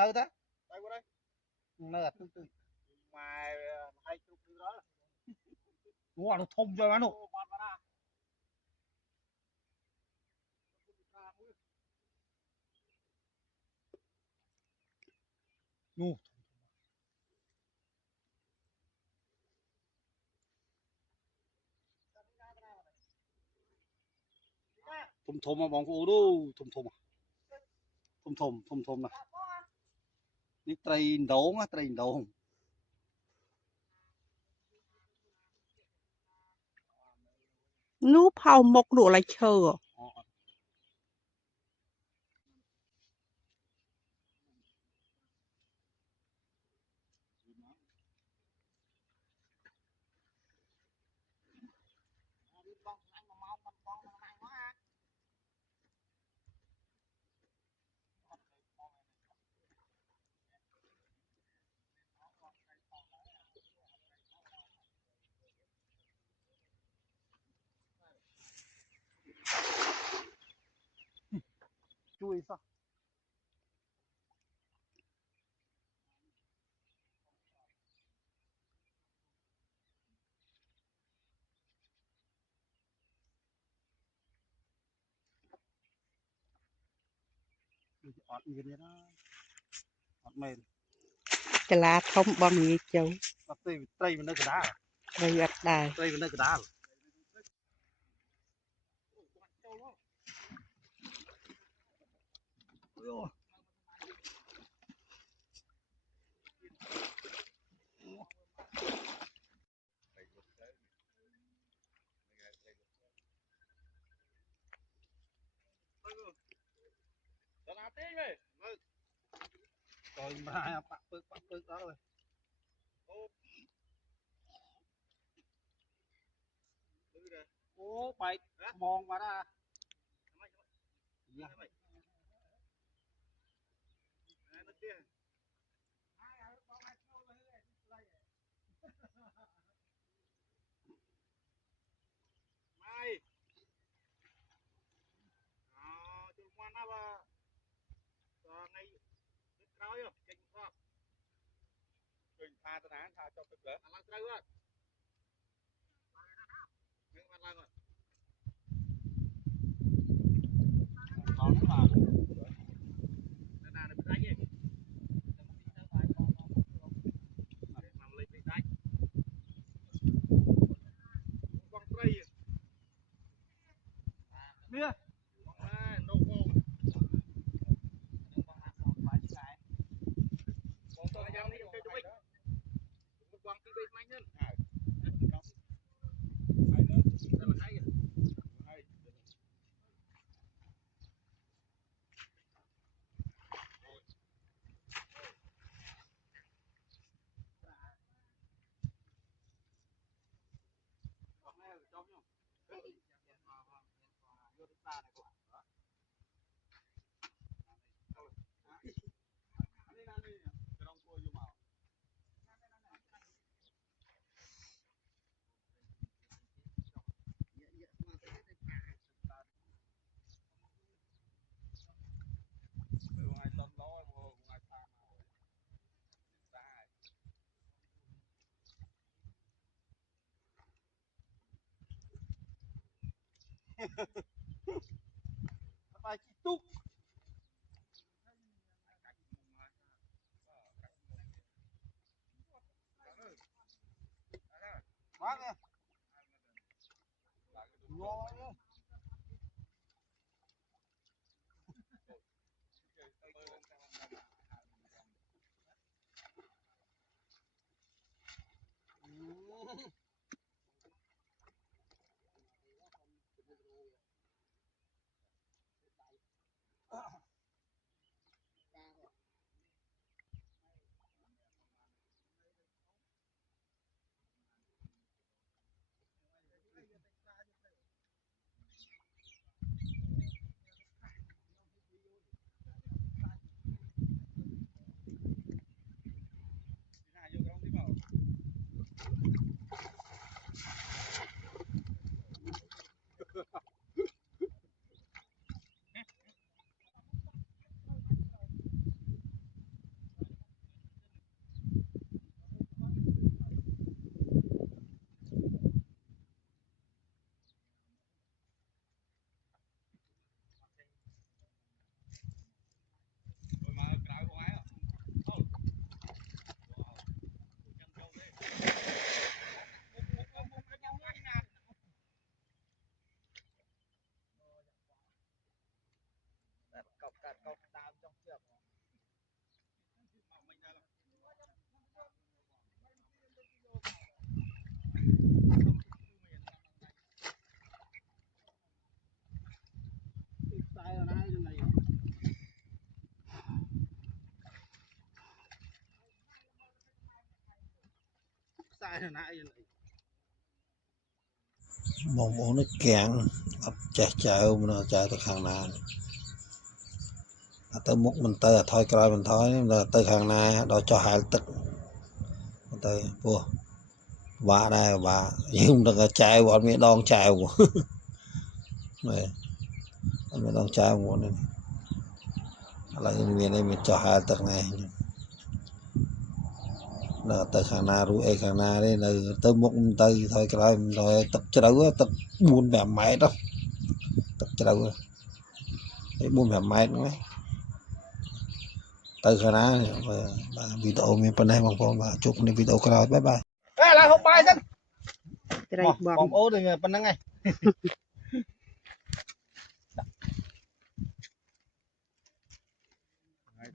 nơi ta đây qua đây nơi tương tự mà hay chụp đó đúng nó thông cho nó nu thùng thùng mà bóng ô đô thùng thùng thùng thùng này đi train đấu á train đấu núp hào mộc đủ lại chờ chui sao ọt miên đó ọt mềm chả là thông bom gì châu tây bên nơi cái đá bây giờ đài tây bên nơi cái đá rồi mà bắt phước đó rồi ô bạch mong vào đó mai chụp quan nào ngay cáo rồi chạy qua mình tha tao án tha cho tôi nữa ăn lâu rồi nhưng mà ăn rồi còn nó vào là được đánh gì làm lên bị đánh con trai mía nô cô con tôi đang đi chơi tụi mình một quăng tí bên mạnh hơn bài chị túc quá nghe ngon Mong muốn nó kẹn chạy chạy mà nó chạy từ hàng nào tới múc mình tới thôi coi mình thôi là từ hàng này đó cho hai tức tới vua bà đây bà nhưng đừng có chạy bọn mình đón chạy của này mình đón chạy của này là mình này mình cho hai tức này là từ hàng nào rồi hàng nào đây là tới múc mình tới thôi coi mình rồi tập cho đâu tập buôn bẻ máy đó tập cho đâu để buôn bẻ máy nữa từ khả năng video mình bên này bằng chụpในvideoก็ได้บ๊ายบาย Ê, lại hộp bài dân. Cái đây Bom ô thì bên đó ngay.